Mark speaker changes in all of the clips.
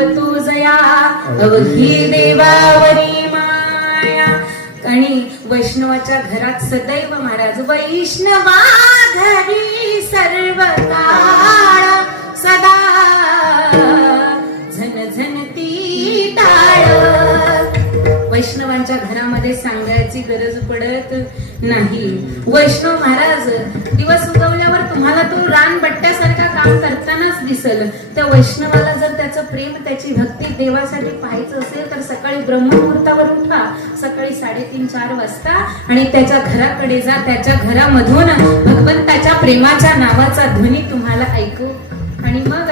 Speaker 1: जाणवतो अवघी देवावरी माया. आणि वैष्णवाच्या घरात सदैव महाराज वैष्णवा घरी सर्व काळ सदा झन झनती टाळ. वैष्णवांच्या घरामध्ये सांगायची गरज पडत नाही. वैष्णव महाराज दिवस उगवल्यावर तुम्हाला तो रान बट्ट्यासारखा काम करतानाच दिसल. त्या वैष्णवाला जर त्याचं प्रेम त्याची भक्ती देवासाठी पाहायचं असेल तर सकाळी ब्रह्ममुहूर्तावर उठा. सकाळी साडेतीन चार वाजता आणि त्याच्या घराकडे जा. त्याच्या घरामधून भगवंताच्या प्रेमाच्या नावाचा ध्वनी तुम्हाला ऐकू. आणि मग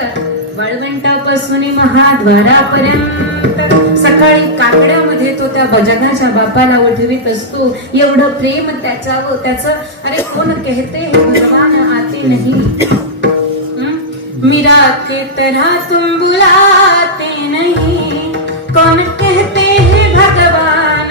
Speaker 1: वाळवंटापासून महाद्वारापर्यंत सकाळी काकड्यामध्ये तो त्या जगाच्या बापाला उठवीत असतो. एवढं प्रेम त्याच्यावर त्याचं अरे कोण कहते हे भगवान आते नहीं? मीरा के तरह तुम बुलाते नहीं। कौन कहते हैं भगवान?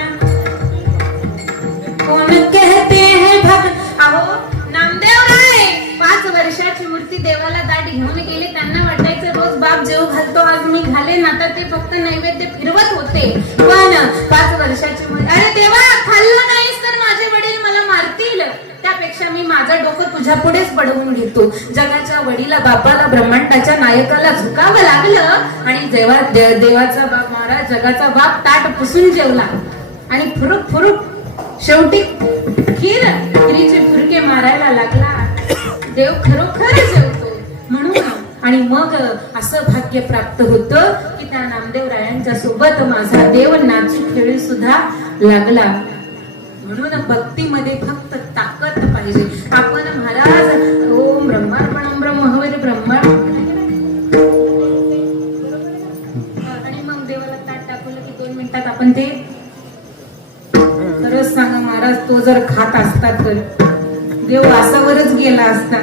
Speaker 1: कोण कहते हैं भग अहो नामदेव राय पाच वर्षाची मूर्ती देवाला दाट घेऊन गेले. त्यांना वाटायचं रोज बाप जेव घालतो आज मी घालेन आता ते फक्त नैवेद्य फिरवत होते. पण पाच वर्षाची अरे देवा खाल्लं नाहीस तर माझे वडील मला मारतील त्यापेक्षा मी माझं डोकं तुझ्या पुढेच पडवून घेतो. जगाच्या वडीला बापाला ब्रह्मांडाच्या नायकाला झुकावं लागलं आणि देवा दे- देवाचा बाप महाराज जगाचा बाप ताट पुसून जेवला. आणि फुरुक फुरुक शेवटी खीर खिरीचे फुरके मारायला लागला. देव खरोखर जेवतो म्हणून. आणि मग असं भाग्य प्राप्त होतं की त्या नामदेव रायांच्या सोबत माझा देव नाची खेळी सुद्धा लागला. म्हणून भक्तीमध्ये फक्त पाहिजे आपण महाराज ओम ब्रह्मार्पणम ब्रह्म हवे ब्रह्मा आणि मग देवाला ताट टाकवलं की दोन मिनिटात आपण ते खरंच सांगा महाराज तो जर खात असता तर. देव वासावरच गेला असता.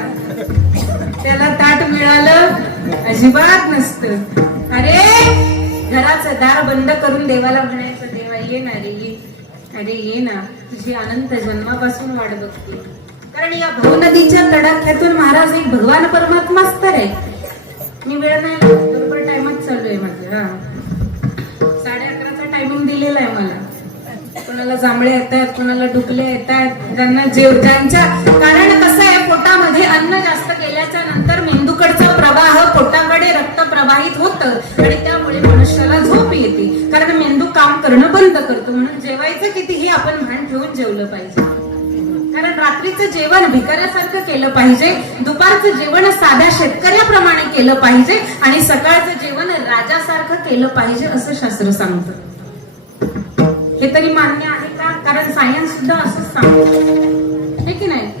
Speaker 1: त्याला ताट मिळालं अजिबात नसत. अरे घराचं दार बंद करून देवाला म्हणायचं देवा ये ना रे ये. अरे ये ना तुझी अनंत जन्मापासून वाट बघते. कारण या भवनदीच्या तडाख्यातून महाराज एक भगवान परमात्माच तर आहे मी वेळ नाही बरोबर चालू आहे माझं हा. साडे अकराचा टायमिंग दिलेला आहे मला. कोणाला जांभळे येतात कोणाला डुकले येतात त्यांना ज्यांना जेव ज्यांच्या कारण कसं आहे पोटामध्ये अन्न जास्त केल्याच्यानंतर मेंदूकडचा प्रवाह पोटाकडे रक्त प्रवाहित होतं आणि त्यामुळे मनुष्याला झोप येते. कारण मेंदू काम करणं बंद करतो म्हणून जेवायचं किती हे आपण भान ठेवून जेवलं पाहिजे. रात्रीचं जेवण भिकाऱ्यासारखं केलं पाहिजे. दुपारचं जेवण साध्या शेतकऱ्याप्रमाणे केलं पाहिजे आणि सकाळचं जेवण राजासारखं केलं पाहिजे असं शास्त्र सांगत. हे तरी मान्य आहे का? कारण सायन्स सुद्धा असंच सांगत. हे की नाही?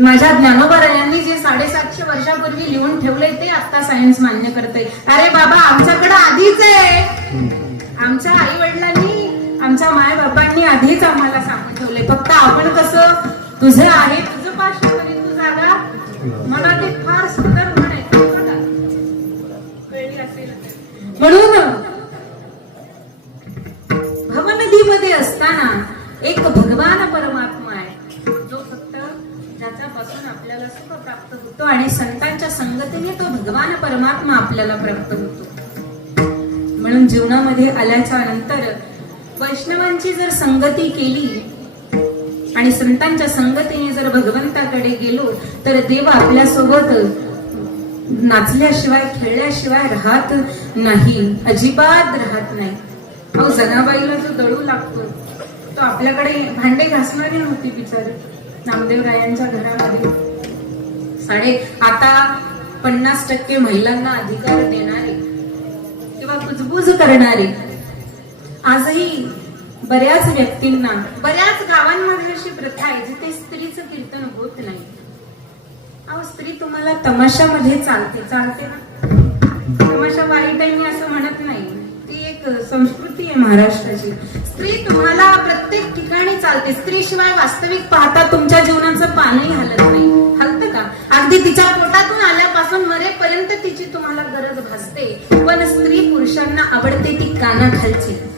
Speaker 1: माझ्या ज्ञानोबा यांनी जे साडेसातशे वर्षापूर्वी लिहून ठेवलंय ते आता सायन्स मान्य करते अरे बाबा आमच्याकडे आधीच आहे. आमच्या आई वडिलांनी आमच्या माय बाबांनी आधीच आम्हाला सांगून ठेवले फक्त आपण कसं तुझं आहे तुझं पाचशे तरी तू जागा. ते फार सुंदर म्हणायचं बघा. कळली असेल. म्हणून भवनदीमध्ये असताना एक भगवान परमात्मा आहे. जो फक्त ज्याच्यापासून आपल्याला सुख प्राप्त होतो आणि संतांच्या संगतीने तो भगवान परमात्मा आपल्याला प्राप्त होतो. म्हणून जीवनामध्ये आल्याच्यानंतर वैष्णवांची जर संगती केली आणि संतांच्या संगतीने जर भगवंताकडे गेलो तर देव आपल्यासोबत नाचल्याशिवाय खेळल्याशिवाय राहत नाही अजिबात राहत नाही. अहो जनाबाईला जो दळू लागतो तो आपल्याकडे भांडे घासणारी नव्हती बिचारी नामदेव रायांच्या घरामध्ये. साडे आता पन्नास टक्के महिलांना अधिकार देणारे किंवा कुजबुज करणारे आजही बऱ्याच व्यक्तींना बऱ्याच गावांमध्ये अशी प्रथा आहे जिथे स्त्रीचं कीर्तन होत नाही. अहो स्त्री तुम्हाला तमाशामध्ये चालते चालते ना? तमाशा वाईट आहे मी असं म्हणत नाही. ती एक संस्कृती आहे महाराष्ट्राची. स्त्री तुम्हाला प्रत्येक ठिकाणी चालते. स्त्री शिवाय वास्तविक पाहता तुमच्या जीवनाचं पानही हलत नाही. हलतं का? अगदी तिच्या पोटातून आल्यापासून मरेपर्यंत तिची तुम्हाला गरज भासते. पण स्त्री पुरुषांना आवडते ती कानाखालची.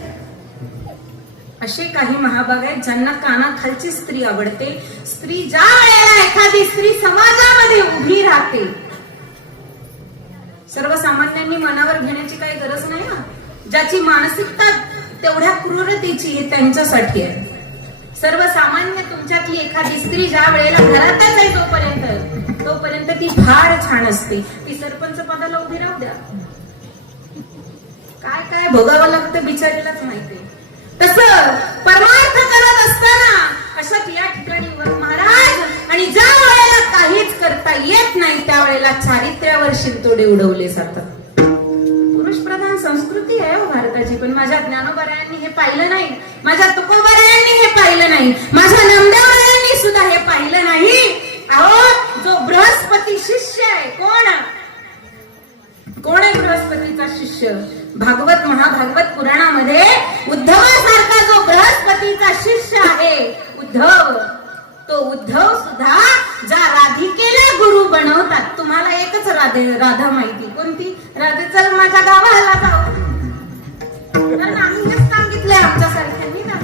Speaker 1: असे काही महाभाग आहेत ज्यांना कानाखालची स्त्री आवडते. स्त्री ज्या वेळेला एखादी स्त्री समाजामध्ये उभी राहते. सर्वसामान्यांनी मनावर घेण्याची काही गरज नाही ना ज्याची मानसिकता तेवढ्या क्रूरतेची हे त्यांच्यासाठी आहे. सर्वसामान्य तुमच्यातली एखादी स्त्री ज्या वेळेला घरातच आहे तोपर्यंत तोपर्यंत ती फार छान असते. ती सरपंच पदाला उभी राहू द्या. काय काय भोगावं लागतं बिचारीलाच माहिती तस परमार्थ करत असताना अशात या ठिकाणी महाराज आणि ज्या वेळेला काहीच करता येत नाही त्या वेळेला चारित्र्यावर शिंतोडे उडवले जातात. पुरुष प्रधान संस्कृती आहे हो भारताची पण माझ्या ज्ञानोबरायांनी हे पाहिलं नाही. माझ्या तुकोबरायांनी हे पाहिलं नाही. माझ्या नंद्यावरायांनी सुद्धा हे पाहिलं नाही. अहो जो बृहस्पती शिष्य आहे कोण? कोण आहे बृहस्पतीचा शिष्य? भागवत महाभागवत पुराणामध्ये उद्धव बृहस्पतीचा शिष्य आहे उद्धव. तो उद्धव सुद्धा ज्या राधिकेला गुरु बनवतात तुम्हाला एकच राधे राधा माहिती. कोणती? राधेचा माझ्या गावाला जाऊ. कारण आम्ही सांगितलंय आमच्यासारख्यांनी ना.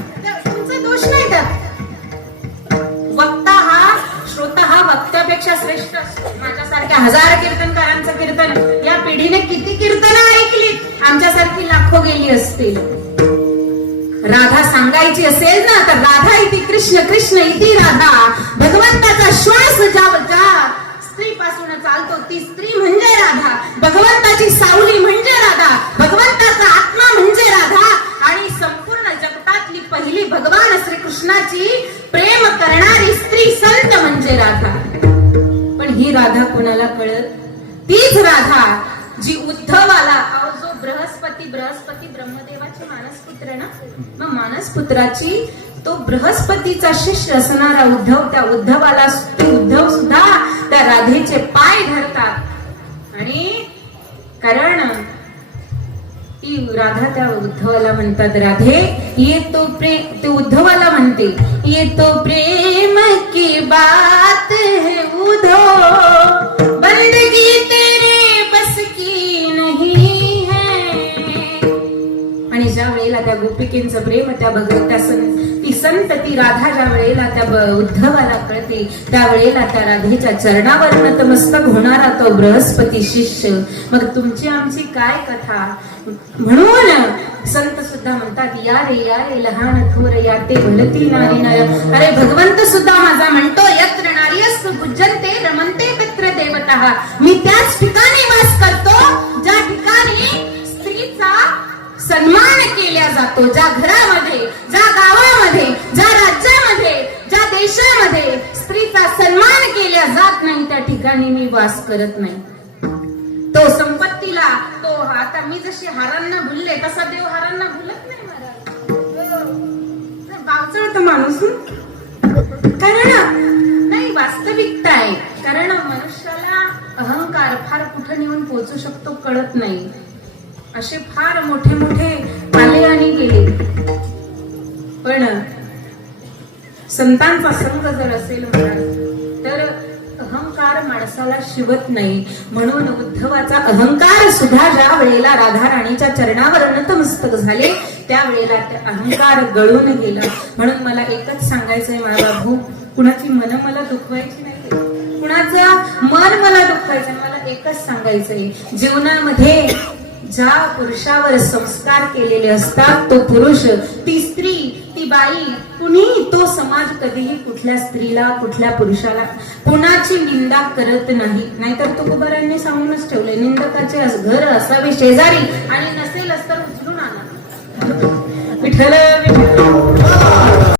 Speaker 1: तुमचे दोष नाही त्यात. वक्ता हा श्रोता हा वक्त्यापेक्षा श्रेष्ठ. असतो माझ्यासारख्या हजार कीर्तनकारांचं कीर्तन या पिढीने किती कीर्तन ऐकली आमच्यासारखी लाखो गेली असतील. राधा सांगायची असेल ना तर राधा इति कृष्ण कृष्ण इति राधा. भगवंताचा श्वास ज्या ज्या स्त्रीपासून चालतो ती स्त्री म्हणजे राधा. भगवंताची सावली म्हणजे राधा. भगवंताचा आत्मा म्हणजे राधा. आणि संपूर्ण जगतातली पहिली भगवान श्री कृष्णाची प्रेम करणारी स्त्री संत म्हणजे राधा. पण ही राधा कोणाला कळत? तीच राधा जी उद्धवाला अहो, जो बृहस्पती बृहस्पती ब्रह्मदेवाचे मानसपुत्र ना मग मानस पुत्राची तो बृहस्पतीचा शिष्य असणारा उद्धव त्या उद्धवाला उद्धव सुद्धा त्या राधेचे पाय धरतात. आणि कारण ती राधा त्या उद्धवाला म्हणतात राधे ये तो प्रेम ते उद्धवाला म्हणते ये तो प्रेम की बा त्या प्रेम त्या भगवत त्या ती संत ती राधा ज्या वेळेला त्या उद्धवाला कळते त्यावेळेला त्या राधेच्या चरणावर नतमस्तक होणारा तो बृहस्पती शिष्य. मग तुमची आमची काय कथा? म्हणून संत सुद्धा म्हणतात या रे या रे लहान थोर या ते भलती नारी नाय अरे भगवंत सुद्धा माझा म्हणतो यत्र नारी नार्यस्त पूजनते रमनते तत्र देवता. मी त्याच ठिकाणी सन्मान केला जातो. ज्या घरामध्ये ज्या गावामध्ये ज्या राज्यामध्ये ज्या देशामध्ये स्त्रीचा सन्मान केला जात नाही त्या ठिकाणी मी वास करत नाही. तो संपत्तीला तो आता मी जशी हारांना भुलले तसा देव हारांना भुलत नाही बावचळत माणूस कारण नाही वास्तविकता आहे. कारण मनुष्याला अहंकार फार कुठं नेऊन पोहोचू शकतो कळत नाही. असे फार मोठे मोठे आले आणि गेले. पण संतांचा संघ जर असेल तर अहंकार माणसाला शिवत नाही. म्हणून उद्धवाचा अहंकार सुद्धा ज्या वेळेला राधा राणीच्या चरणावर नतमस्तक झाले त्यावेळेला ते अहंकार गळून गेलं. म्हणून मला एकच सांगायचंय माझा भाऊ कुणाची मन मला दुखवायची नाही. कुणाचं मन मला दुखवायचं मला एकच सांगायचंय. जीवनामध्ये ज्या पुरुषावर संस्कार केलेले असतात तो पुरुष ती स्त्री ती बाई कुणी तो समाज कधीही कुठल्या स्त्रीला कुठल्या पुरुषाला कुणाची निंदा करत नाही. नाहीतर तुकोबारांनी सांगूनच ठेवले निंदकाचे घर असावे शेजारी आणि नसेलच तर उचलून आणा विठ्ठल.